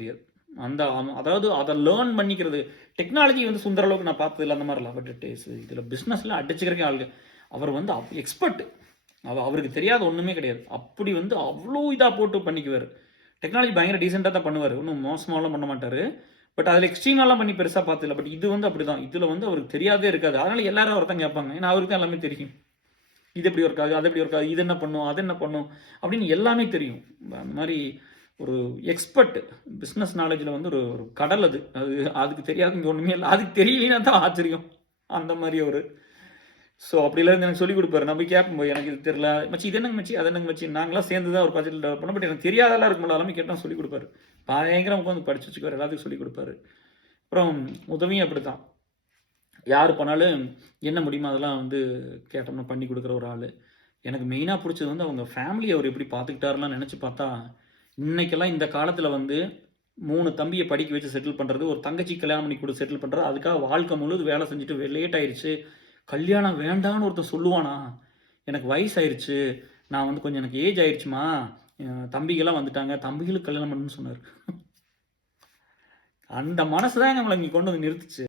தெரியாது. அதாவது அதை லேர்ன் பண்ணிக்கிறது. டெக்னாலஜி வந்து சுந்தர அளவுக்கு நான் பார்த்ததில்ல அந்த மாதிரிலாம். பட் இதில் பிஸ்னஸ்லாம் அடிச்சுக்கிறக்கே ஆளுங்க. அவர் வந்து எக்ஸ்பர்ட். அவருக்கு தெரியாத ஒன்றுமே கிடையாது. அப்படி வந்து அவ்வளோ இதாக போட்டு பண்ணிக்குவார். டெக்னாலஜி பயங்கர டீசெண்டாக தான் பண்ணுவார். ஒன்றும் மோசமாலாம் பண்ண மாட்டார். பட் அதில் எக்ஸ்ட்ரீமாலாம் பண்ணி பெருசாக பார்த்ததில்ல. பட் இது வந்து அப்படி தான். இதில் வந்து அவருக்கு தெரியாதே இருக்காது. அதனால் எல்லாரும் அவர் தான் கேட்பாங்க. ஏன்னா அவருக்கு தான் எல்லாமே தெரியும். இது எப்படி ஒர்க் ஆகுது, அது எப்படி ஒர்க் ஆகுது, இது என்ன பண்ணும், அது என்ன பண்ணும் அப்படின்னு எல்லாமே தெரியும். அந்த மாதிரி ஒரு எக்ஸ்பர்ட் பிஸ்னஸ் நாலேஜில் வந்து ஒரு ஒரு கடல் அது. அதுக்கு தெரியாது இங்கே ஒன்றுமே இல்லை. அதுக்கு தெரியலனா தான் ஆச்சரியம். அந்த மாதிரி ஒரு ஸோ அப்படிலாம் இருந்து எனக்கு சொல்லிக் கொடுப்பாரு. நான் போய் கேட்பேன், போய் எனக்கு இது தெரியல மச்சி, இது என்னங்க மச்சி, அது என்னங்க மச்சி, நாங்களாம் சேர்ந்து தான் ஒரு ப்ராஜெக்ட் டெவலப் பண்ணோம். பட் எனக்கு தெரியாதெல்லாம் இருக்கும்போது எல்லாமே கேட்டால் சொல்லிக் கொடுப்பாரு. பயங்கரம் உட்காந்து படிச்சு வச்சுக்குவார், எல்லாத்துக்கும் சொல்லிக் கொடுப்பாரு. அப்புறம் உதவியும் அப்படி தான். யார் பண்ணாலும் என்ன முடியுமோ அதெல்லாம் வந்து கேட்டோம்னா பண்ணி கொடுக்குற ஒரு ஆள். எனக்கு மெயினாக பிடிச்சது வந்து அவங்க ஃபேமிலியை அவர் எப்படி பார்த்துக்கிட்டாருலாம் நினச்சி பார்த்தா, இன்னைக்கெல்லாம் இந்த காலத்தில் வந்து 3 தம்பியை படிக்க வச்சு செட்டில் பண்ணுறது, ஒரு தங்கச்சி கல்யாணம் பண்ணி கொடுத்து செட்டில் பண்ணுறது, அதுக்காக வாழ்க்கை முழுது வேலை செஞ்சுட்டு லேட் ஆயிடுச்சு, கல்யாணம் வேண்டான்னு ஒருத்தர் சொல்லுவானா? எனக்கு வயசாயிருச்சு, நான் வந்து கொஞ்சம் எனக்கு ஏஜ் ஆயிடுச்சுமா, தம்பிகள்லாம் வந்துட்டாங்க, தம்பிகளுக்கு கல்யாணம் பண்ணணும்னு சொன்னார். அந்த மனசு தான் நம்மளை இங்கே கொண்டு வந்து நிறுத்துச்சு.